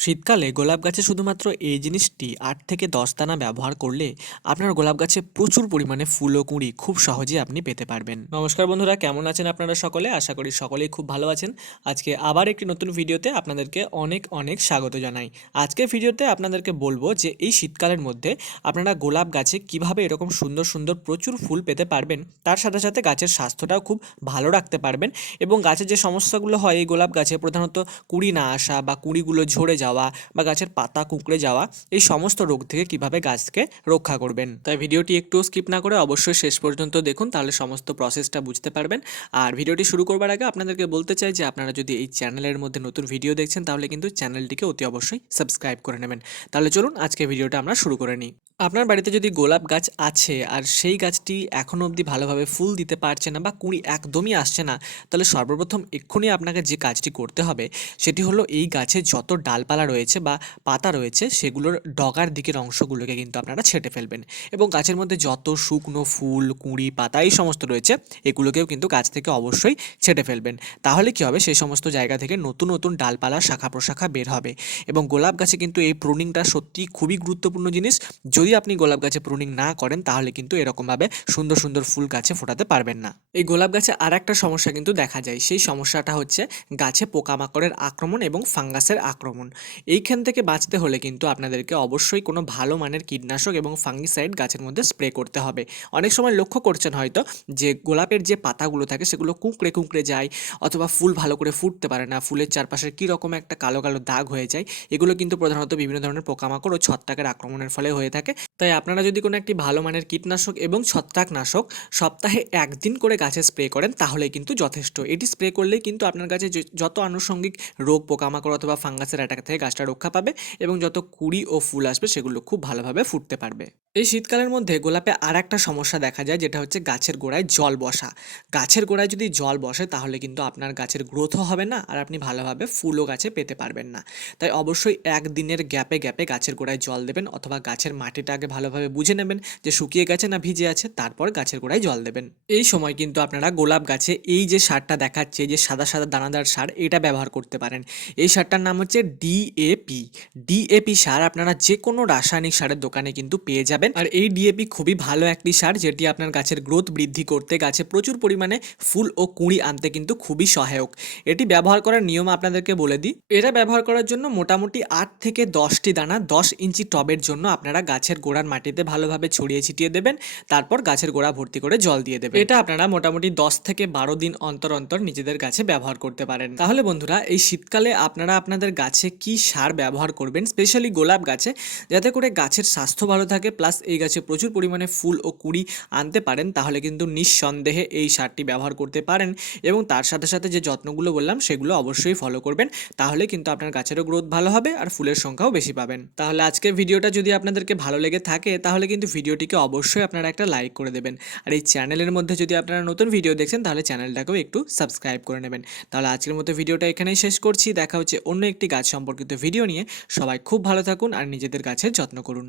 শীতকালে গোলাপ গাছে শুধুমাত্র এই জিনিসটি আট থেকে দশ দানা ব্যবহার করলে আপনার গোলাপ গাছে প্রচুর পরিমাণে ফুল ও কুঁড়ি খুব সহজেই আপনি পেতে পারবেন। নমস্কার বন্ধুরা, কেমন আছেন আপনারা সকলে? আশা করি সকলেই খুব ভালো আছেন। আজকে আবার একটি নতুন ভিডিওতে আপনাদেরকে অনেক অনেক স্বাগত জানাই। আজকের ভিডিওতে আপনাদেরকে বলব যে এই শীতকালের মধ্যে আপনারা গোলাপ গাছে কীভাবে এরকম সুন্দর সুন্দর প্রচুর ফুল পেতে পারবেন, তার সাথে সাথে গাছের স্বাস্থ্যটাও খুব ভালো রাখতে পারবেন এবং গাছের যে সমস্যাগুলো হয় এই গোলাপ গাছে প্রধানত কুঁড়ি না আসা বা কুঁড়িগুলো ঝরে যাওয়া বা গাছের পাতা কুঁকড়ে যাওয়া, এই সমস্ত রোগ থেকে কীভাবে গাছকে রক্ষা করবেন? তাই ভিডিওটি একটু স্কিপ না করে অবশ্যই শেষ পর্যন্ত দেখুন, তাহলে সমস্ত প্রসেসটা বুঝতে পারবেন। আর ভিডিওটি শুরু করবার আগে আপনাদেরকে বলতে চাই যে, আপনারা যদি এই চ্যানেলের মধ্যে নতুন ভিডিও দেখছেন, তাহলে কিন্তু চ্যানেলটিকে অতি অবশ্যই সাবস্ক্রাইব করে নেবেন। তাহলে চলুন আজকে ভিডিওটা আমরা শুরু করে নিই। আপনার বাড়িতে যদি গোলাপ গাছ আছে আর সেই গাছটি এখনও অবধি ভালোভাবে ফুল দিতে পারছে না বা কুঁড়ি একদমই আসছে না, তাহলে সর্বপ্রথম এক্ষুনি আপনাকে যে কাজটি করতে হবে, সেটি হলো এই গাছে যত ডালপালা রয়েছে বা পাতা রয়েছে, সেগুলোর ডগার দিকের অংশগুলোকে কিন্তু আপনারা ছেটে ফেলবেন। এবং গাছের মধ্যে যত শুকনো ফুল, কুঁড়ি, পাতা এই সমস্ত রয়েছে, এগুলোকেও কিন্তু গাছ থেকে অবশ্যই ছেটে ফেলবেন। তাহলে কি হবে? সেই সমস্ত জায়গা থেকে নতুন নতুন ডালপালা শাখা প্রশাখা বের হবে। এবং গোলাপ গাছে কিন্তু এই প্রুনিংটা সত্যি খুবই গুরুত্বপূর্ণ জিনিস। যদি আপনি গোলাপ গাছে প্রুনিং না করেন, তাহলে কিন্তু এরকমভাবে সুন্দর সুন্দর ফুল গাছে ফোটাতে পারবেন না। এই গোলাপ গাছে আর একটা সমস্যা কিন্তু দেখা যায়। সেই সমস্যাটা হচ্ছে গাছে পোকামাকড়ের আক্রমণ এবং ফাঙ্গাসের আক্রমণ। এইখান থেকে বাঁচতে হলে কিন্তু আপনাদেরকে অবশ্যই কোনো ভালো মানের কীটনাশক এবং ফাঙ্গিসাইড গাছের মধ্যে স্প্রে করতে হবে। অনেক সময় লক্ষ্য করছেন হয়তো যে গোলাপের যে পাতাগুলো থাকে সেগুলো কুঁকড়ে কুঁকড়ে যায় অথবা ফুল ভালো করে ফুটতে পারে না, ফুলের চারপাশে কী রকম একটা কালো কালো দাগ হয়ে যায়, এগুলো কিন্তু প্রধানত বিভিন্ন ধরনের পোকামাকড় ও ছত্রাকের আক্রমণের ফলে হয়ে থাকে। তাই আপনারা যদি কোনো একটি ভালো মানের কীটনাশক এবং ছত্রাকনাশক সপ্তাহে একদিন করে গাছে স্প্রে করেন, তাহলে কিন্তু যথেষ্ট। এটি স্প্রে করলেই কিন্তু আপনার গাছে যত আনুষঙ্গিক রোগ, পোকামাকড় অথবা ফাঙ্গাসের অ্যাটাক থেকে গাছটা রক্ষা পাবে এবং যত কুড়ি ও ফুল আসবে সেগুলো খুব ভালোভাবে ফুটতে পারবে। এই শীতকালের মধ্যে গোলাপে আর একটা সমস্যা দেখা যায়, যেটা হচ্ছে গাছের গোড়ায় জল বসা। গাছের গোড়ায় যদি জল বসে, তাহলে কিন্তু আপনার গাছের গ্রোথও হবে না, আর আপনি ভালোভাবে ফুলও গাছে পেতে পারবেন না। তাই অবশ্যই একদিনের গ্যাপে গ্যাপে গাছের গোড়ায় জল দেবেন, অথবা গাছের মাটিটা আগে ভালোভাবে বুঝে নেবেন যে শুকিয়ে গেছে না ভিজে আছে, তারপর গাছের গোড়ায় জল দেবেন। এই সময় কিন্তু আপনারা গোলাপ গাছে এই যে সারটা দেখাচ্ছে, যে সাদা সাদা দানাদার সার, এটা ব্যবহার করতে পারেন। এই সারটার নাম হচ্ছে ডিএপি ডিএপি সার আপনারা যে কোনো রাসায়নিক সারের দোকানে কিন্তু পেয়ে যাবেন। আর এই ডিএপি খুবই ভালো একটি সার, যেটি আপনার গাছের গ্রোথ বৃদ্ধি করতে, গাছে প্রচুর পরিমাণে ফুল ও কুঁড়ি আনতে কিন্তু খুবই সহায়ক। এটি ব্যবহার করার নিয়ম আপনাদেরকে বলে দিই। এটা ব্যবহার করার জন্য মোটামুটি আট থেকে দশটি দানা দশ ইঞ্চি টবের জন্য আপনারা গাছের গোড়ার মাটিতে ভালোভাবে ছড়িয়ে ছিটিয়ে দেবেন, তারপর গাছের গোড়া ভর্তি করে জল দিয়ে দেবেন। এটা আপনারা মোটামুটি দশ থেকে বারো দিন অন্তর অন্তর নিজেদের গাছে ব্যবহার করতে পারেন। তাহলে বন্ধুরা, এই শীতকালে আপনারা আপনাদের গাছে কি সার ব্যবহার করবেন, স্পেশালি গোলাপ গাছে, যাতে করে গাছের স্বাস্থ্য ভালো থাকে প্লাস এই গাছে প্রচুর পরিমাণে ফুল ও কুড়ি আনতে পারেন, তাহলে কিন্তু নিঃসন্দেহে এই সারটি ব্যবহার করতে পারেন। এবং তার সাথে সাথে যে যত্নগুলো বললাম, সেগুলো অবশ্যই ফলো করবেন, তাহলে কিন্তু আপনার গাছেরও গ্রোথ ভালো হবে আর ফুলের সংখ্যাও বেশি পাবেন। তাহলে আজকের ভিডিওটা যদি আপনাদেরকে ভালো লেগে থাকে, তাহলে কিন্তু ভিডিওটিকে অবশ্যই আপনারা একটা লাইক করে দেবেন। আর এই চ্যানেলের মধ্যে যদি আপনারা নতুন ভিডিও দেখছেন, তাহলে চ্যানেলটাকেও একটু সাবস্ক্রাইব করে নেবেন। তাহলে আজকের মতো ভিডিওটা এখানেই শেষ করছি, দেখা হচ্ছে অন্য একটি গাছ সম্পর্কিত ভিডিও নিয়ে। সবাই খুব ভালো থাকুন আর নিজেদের গাছের যত্ন করুন।